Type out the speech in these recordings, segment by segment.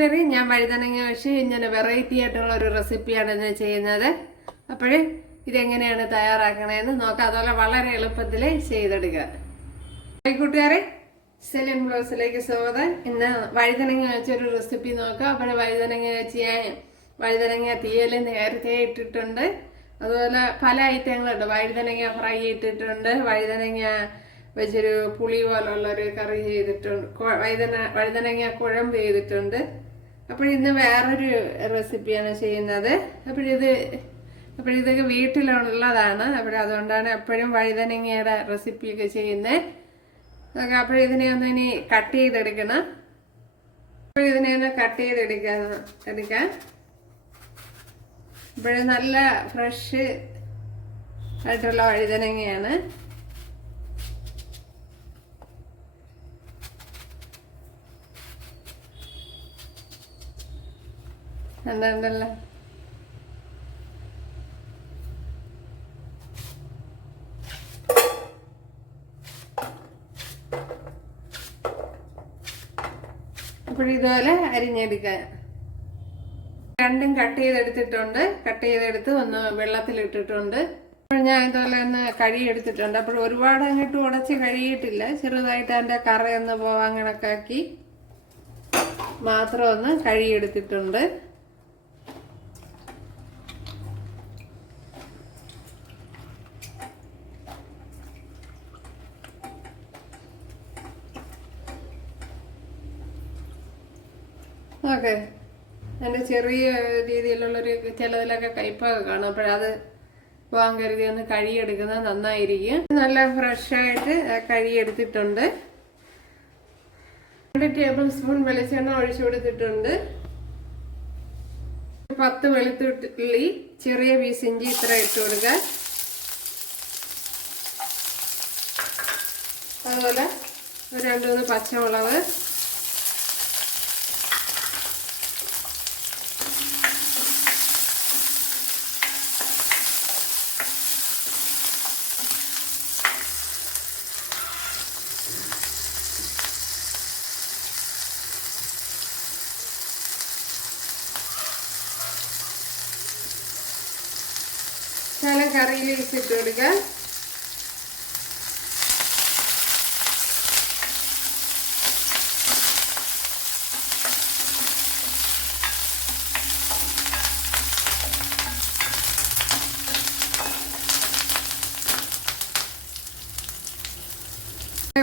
കറി ഞാൻ വഴുതനങ്ങ വെച്ച് ഇങ്ങനെ വെറൈറ്റി ആയിട്ടുള്ള ഒരു റെസിപ്പിയാണ് ഇന്ന് ചെയ്യുന്നത്. അപ്പോൾ ഇതെങ്ങനെയാണ് തയ്യാറാക്കണതെന്ന് നോക്കാം. അതുപോലെ വളരെ എളുപ്പത്തിൽ ചെയ്തെടുക്കുക. കൂട്ടുകാരെ സെലിൻ ബ്ലൗസിലേക്ക് സ്വാഗതം. ഇന്ന് വഴുതനങ്ങ വെച്ചൊരു റെസിപ്പി നോക്കാം. അപ്പോൾ വഴുതനങ്ങ വെച്ച് ഞാൻ വഴുതനങ്ങ തീയൽ നേരത്തെ ഇട്ടിട്ടുണ്ട്. അതുപോലെ പല ഐറ്റങ്ങളുണ്ട്. വഴുതനങ്ങ ഫ്രൈ ഇട്ടിട്ടുണ്ട്. വഴുതനങ്ങ വെച്ചൊരു പുളി പോലുള്ളൊരു കറി ചെയ്തിട്ടുണ്ട്. വഴുതന വഴുതനങ്ങ കുഴമ്പ് ചെയ്തിട്ടുണ്ട്. അപ്പോൾ ഇന്ന് വേറൊരു റെസിപ്പിയാണ് ചെയ്യുന്നത്. അപ്പോഴിത് അപ്പോഴിതൊക്കെ വീട്ടിലുള്ളതാണ്. അപ്പോൾ അതുകൊണ്ടാണ് എപ്പോഴും വഴുതനങ്ങയുടെ റെസിപ്പിയൊക്കെ ചെയ്യുന്നത്. അപ്പോൾ ഇതിനെ ഒന്ന് ഇനി കട്ട് ചെയ്തെടുക്കണം. അപ്പോൾ ഇതിനെ ഒന്ന് കട്ട് ചെയ്തെടുക്കാൻ എടുക്കാം. ഇപ്പോഴും നല്ല ഫ്രഷ് ആയിട്ടുള്ള വഴുതനങ്ങയാണ്. ഉണ്ടല്ലോ അപ്പോഴിതുപോലെ അരിഞ്ഞെടുക്കാൻ. രണ്ടും കട്ട് ചെയ്തെടുത്തിട്ടുണ്ട്. കട്ട് ചെയ്തെടുത്ത് ഒന്ന് വെള്ളത്തിലിട്ടിട്ടുണ്ട്. അപ്പോൾ ഞാൻ ഇതുപോലെ ഒന്ന് കഴുകിയെടുത്തിട്ടുണ്ട്. അപ്പോൾ ഒരുപാട് അങ്ങോട്ട് ഉടച്ച് കഴുകിയിട്ടില്ല. ചെറുതായിട്ട് അതിന്റെ കറയൊന്ന് പോവാൻ കണക്കാക്കി മാത്രം ഒന്ന് കഴുകിയെടുത്തിട്ടുണ്ട്. ഓക്കെ. എന്റെ ചെറിയ രീതിയിലുള്ളൊരു ചിലതിലൊക്കെ കയ്പൊക്കെ കാണും. അപ്പോഴത് പോകാൻ കരുതി ഒന്ന് കഴിയെടുക്കുന്നത് നന്നായിരിക്കും. നല്ല ഫ്രഷായിട്ട് കഴിയെടുത്തിട്ടുണ്ട് രണ്ട് ടേബിൾ സ്പൂൺ വെളിച്ചെണ്ണ ഒഴിച്ചു കൊടുത്തിട്ടുണ്ട്. പത്ത് വെളുത്തുള്ളി ചെറിയ പീസ് ഇഞ്ചി ഇത്ര ഇട്ട് കൊടുക്കുക. അതുപോലെ രണ്ട് മൂന്ന് പച്ചമുളക്. ശകലം കറിയിലേക്ക് ഇട്ട് കൊടുക്കുക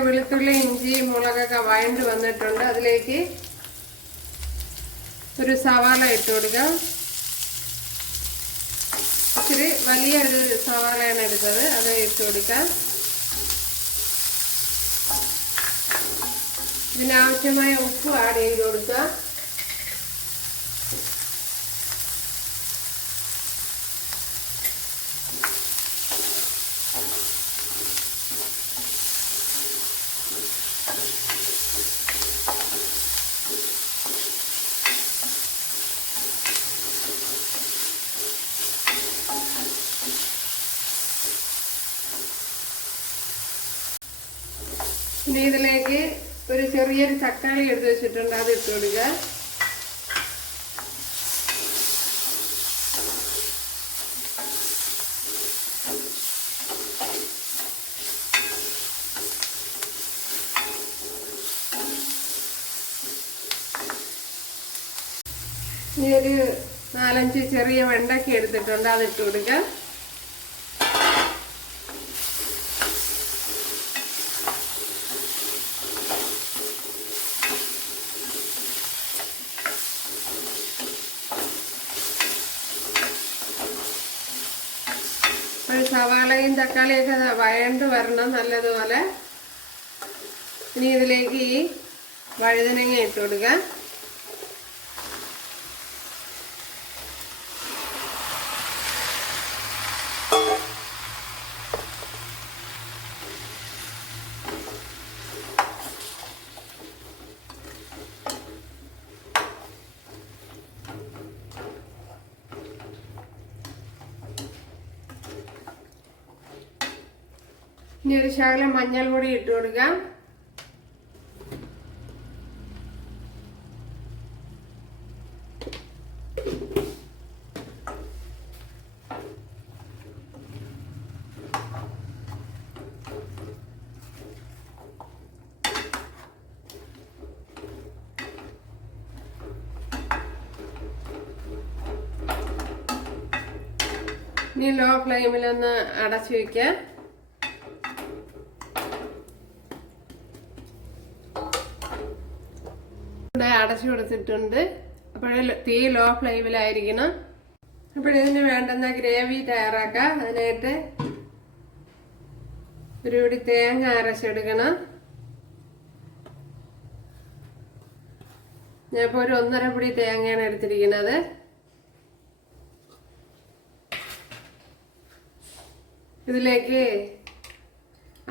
വെളുത്തുള്ളി ഇഞ്ചി മുളകൊക്കെ വഴണ്ട് വന്നിട്ടുണ്ട്. അതിലേക്ക് ഒരു സവാള ഇട്ട് കൊടുക്കാം. ഇച്ചിരി വലിയൊരു സവാളയാണ് എടുത്തത്. അത് ഇട്ട് കൊടുക്കാം. ഇതിനാവശ്യമായ ഉപ്പ് ആഡ് ചെയ്ത് കൊടുക്കുക ഇനി ഇതിലേക്ക് ഒരു ചെറിയൊരു തക്കാളി എടുത്ത് വെച്ചിട്ടുണ്ട്. അത് ഇട്ട് കൊടുക്കുക. ഇനി ഒരു നാലഞ്ച് ചെറിയ വെണ്ടയ്ക്ക എടുത്തിട്ടുണ്ട്. അത് ഇട്ട് കൊടുക്കുക. ഒരു സവാളയും തക്കാളിയൊക്കെ വഴണ്ട് വരണം നല്ലതുപോലെ. ഇനി ഇതിലേക്ക് ഈ വഴുതനങ്ങ ഇട്ട് കൊടുക്കുക ഇനി ഒരു ശകലം മഞ്ഞൾ പൊടി ഇട്ട് കൊടുക്കാം. ഇനി ലോ ഫ്ലെയിമിലൊന്ന് അടച്ചു വയ്ക്കാം അടച്ചു കൊടുത്തിട്ടുണ്ട് അപ്പോഴേ തീ ലോ ഫ്ലെയിമിലായിരിക്കണം അപ്പോഴിതിന് വേണ്ടുന്ന ഗ്രേവി തയ്യാറാക്കാം. അതിനായിട്ട് ഒരു പിടി തേങ്ങ അരച്ചെടുക്കണം. ഞാനിപ്പോൾ ഒരു ഒന്നര പിടി തേങ്ങയാണ് എടുത്തിരിക്കുന്നത്. ഇതിലേക്ക്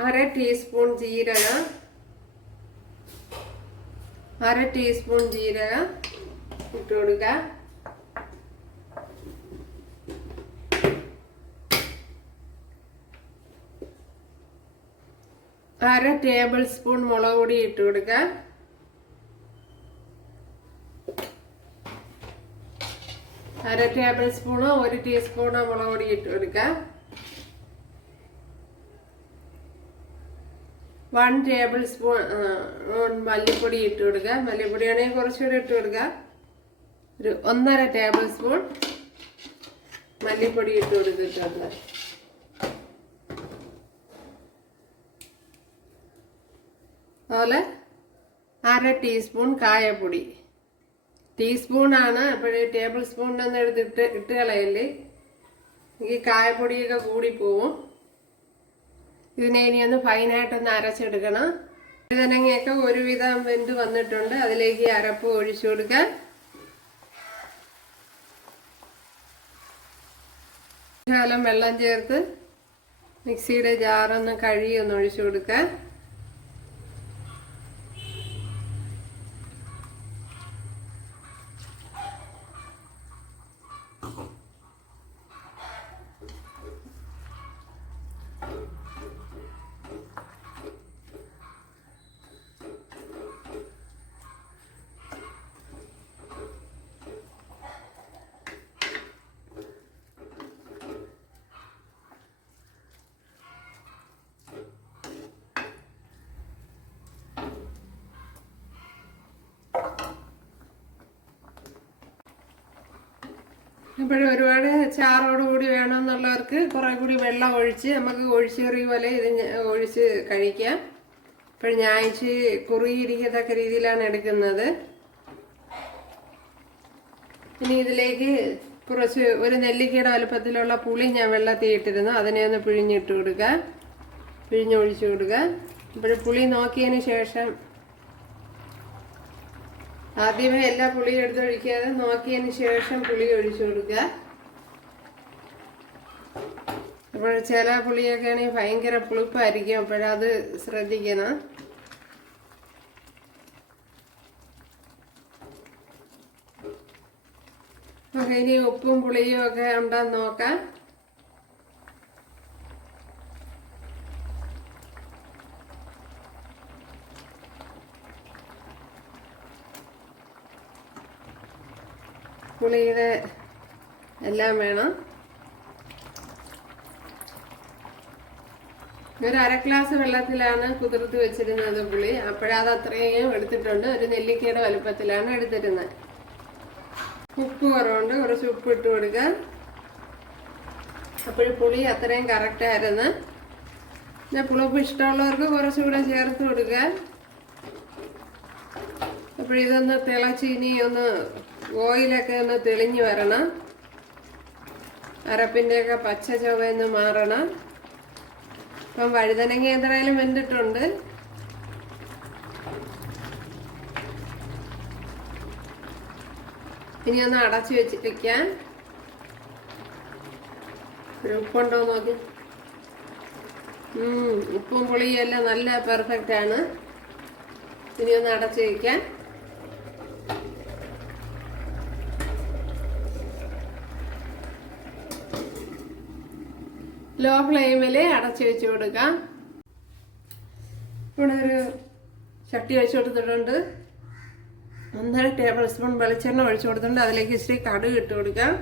അര ടീസ്പൂൺ ജീരകം അര ടീസ്പൂൺ ജീരകം ഇട്ട് കൊടുക്കുക അര ടേബിൾ സ്പൂൺ മുളക് പൊടി ഇട്ട് കൊടുക്കുക അര ടേബിൾ സ്പൂണോ ഒരു ടീസ്പൂണോ മുളക് പൊടി ഇട്ട് കൊടുക്കുക വൺ ടേബിൾ സ്പൂൺ മല്ലിപ്പൊടി ഇട്ട് കൊടുക്കുക. മല്ലിപ്പൊടി ആണെങ്കിൽ കുറച്ചുകൂടി ഇട്ട് കൊടുക്കുക. ഒരു ഒന്നര ടേബിൾ സ്പൂൺ മല്ലിപ്പൊടി ഇട്ട് കൊടുത്തിട്ടുണ്ട് അതുപോലെ അര ടീസ്പൂൺ കായപ്പൊടി. ടീസ്പൂണാണ് അപ്പോഴേ ടേബിൾ സ്പൂണിനൊന്നും എടുത്തിട്ട് ഇട്ട് കളയല്ലേ. എനിക്ക് കായപ്പൊടിയൊക്കെ കൂടിപ്പോവും ഇതിനെ ഇനി ഒന്ന് ഫൈനായിട്ടൊന്ന് അരച്ചെടുക്കണം. വഴുതനങ്ങയൊക്കെ ഒരുവിധം വെന്ത് വന്നിട്ടുണ്ട്. അതിലേക്ക് അരപ്പ് ഒഴിച്ചു കൊടുക്കാൻ ശകലം വെള്ളം ചേർത്ത് മിക്സിയുടെ ജാറൊന്ന് കഴുകി ഒന്ന് ഒഴിച്ചു കൊടുക്കാൻ ഇപ്പോഴും ഒരുപാട് ചാറോട് കൂടി വേണമെന്നുള്ളവർക്ക് കുറെ കൂടി വെള്ളം ഒഴിച്ച് നമുക്ക് ഒഴിച്ചെറി പോലെ ഇത് ഒഴിച്ച് കഴിക്കാം. ഇപ്പോഴും ഞാൻ കുറുകിയിരിക്കത്തക്ക രീതിയിലാണ് എടുക്കുന്നത്. ഇനി ഇതിലേക്ക് കുറച്ച് ഒരു നെല്ലിക്കയുടെ വലുപ്പത്തിലുള്ള പുളി ഞാൻ വെള്ളത്തിൽ ഇട്ടിരുന്നു. അതിനെ ഒന്ന് പിഴിഞ്ഞിട്ട് കൊടുക്കുക പിഴിഞ്ഞൊഴിച്ച് കൊടുക്കുക ഇപ്പോഴും പുളി നോക്കിയതിന് ശേഷം ആദ്യമേ എല്ലാ പുളിയും എടുത്തൊഴിക്കാതെ നോക്കിയതിന് ശേഷം പുളി ഒഴിച്ചു കൊടുക്കുക. അപ്പോൾ ചില പുളിയൊക്കെ ആണെങ്കിൽ ഭയങ്കര പുളിപ്പായിരിക്കും അപ്പോഴത് ശ്രദ്ധിക്കണം. ഓക്കെ ഇനി ഉപ്പും പുളിയും ഒക്കെ ഉണ്ടെന്ന് നോക്കാം. പുളിയുടെ എല്ലാം വേണം. ഒരു അര ഗ്ലാസ് വെള്ളത്തിലാണ് കുതിർത്ത് വെച്ചിരുന്നത് പുളി. അപ്പോഴത് അത്രയും എടുത്തിട്ടുണ്ട്. ഒരു നെല്ലിക്കയുടെ വലുപ്പത്തിലാണ് എടുത്തിരുന്നത്. ഉപ്പ് കുറവുണ്ട്. കുറച്ച് ഉപ്പ് ഇട്ട് കൊടുക്കുക അപ്പോൾ പുളി അത്രയും കറക്റ്റ് ആയിരുന്നു. പിന്നെ പുളിപ്പ് ഇഷ്ടമുള്ളവർക്ക് കുറച്ചുകൂടെ ചേർത്ത് കൊടുക്കാം. അപ്പോഴിതൊന്ന് തിളച്ചീനി തിളച്ച് ഒന്ന് ഓയിലൊക്കെ ഒന്ന് തെളിഞ്ഞു വരണം. അരപ്പിന്റെയൊക്കെ പച്ച ചുവന്ന് മാറണം. ഇപ്പം വഴുതനങ്ങ എന്തായാലും വെന്തിട്ടുണ്ട്. ഇനി ഒന്ന് അടച്ചു വെച്ചിട്ടിരിക്കാൻ ഉപ്പുണ്ടോ നോക്കി. ഉപ്പും പുളിയും എല്ലാം നല്ല പെർഫെക്റ്റ് ആണ്. ഇനി ഒന്ന് അടച്ചു വയ്ക്കാൻ ലോ ഫ്ലെയിമിൽ അടച്ചു വെച്ച് കൊടുക്കാം. ഇവിടെ ഒരു ചട്ടി വെച്ച് കൊടുത്തിട്ടുണ്ട്. ഒന്നര ടേബിൾ സ്പൂൺ വെളിച്ചെണ്ണ ഒഴിച്ചു കൊടുത്തിട്ടുണ്ട്. അതിലേക്ക് ഇച്ചിരി കടുക് ഇട്ട് കൊടുക്കാം.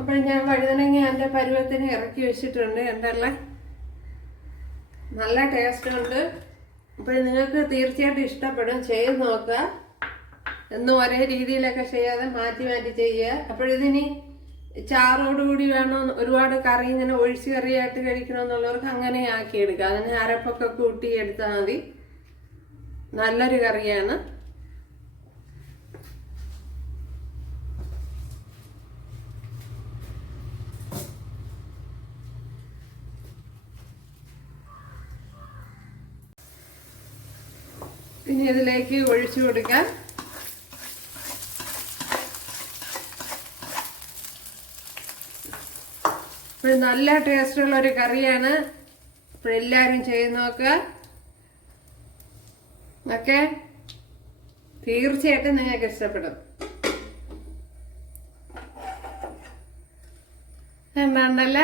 അപ്പോൾ ഞാൻ വഴുതനങ്ങ എന്റെ പരുവത്തിന് ഇറക്കി വെച്ചിട്ടുണ്ട് എന്റെ നല്ല ടേസ്റ്റ് ഉണ്ട്. അപ്പോൾ നിങ്ങൾക്ക് തീർച്ചയായിട്ടും ഇഷ്ടപ്പെടും. ചെയ്ത് നോക്കുക. എന്നും ഒരേ രീതിയിലൊക്കെ ചെയ്യാതെ മാറ്റി മാറ്റി ചെയ്യുക. അപ്പോഴിതിനി ചാറോടുകൂടി വേണോ ഒരുപാട് കറി ഇങ്ങനെ ഒഴിച്ച് കറിയായിട്ട് കഴിക്കണമെന്നുള്ളവർക്ക് അങ്ങനെ ആക്കിയെടുക്കുക അതിന് അരപ്പൊക്കെ കൂട്ടി എടുത്താൽ മതി. നല്ലൊരു കറിയാണ്. ഇനി ഇതിലേക്ക് ഒഴിച്ചു കൊടുക്കാം. നല്ല ടേസ്റ്റുള്ള ഒരു കറിയാണ്. അപ്പോൾ എല്ലാവരും ചെയ്ത് നോക്കുക ഓക്കെ? തീർച്ചയായിട്ടും നിങ്ങൾക്ക് ഇഷ്ടപ്പെടും. എന്താണല്ല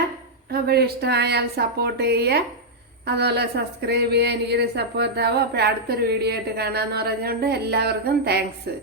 അപ്പോൾ ഇഷ്ടമായാൽ സപ്പോർട്ട് ചെയ്യുക. അതുപോലെ സബ്സ്ക്രൈബ് ചെയ്യുക. എനിക്കൊരു സപ്പോർട്ടാവും അപ്പോൾ അടുത്തൊരു വീഡിയോ ആയിട്ട് കാണാമെന്ന് പറഞ്ഞുകൊണ്ട് എല്ലാവർക്കും താങ്ക്സ്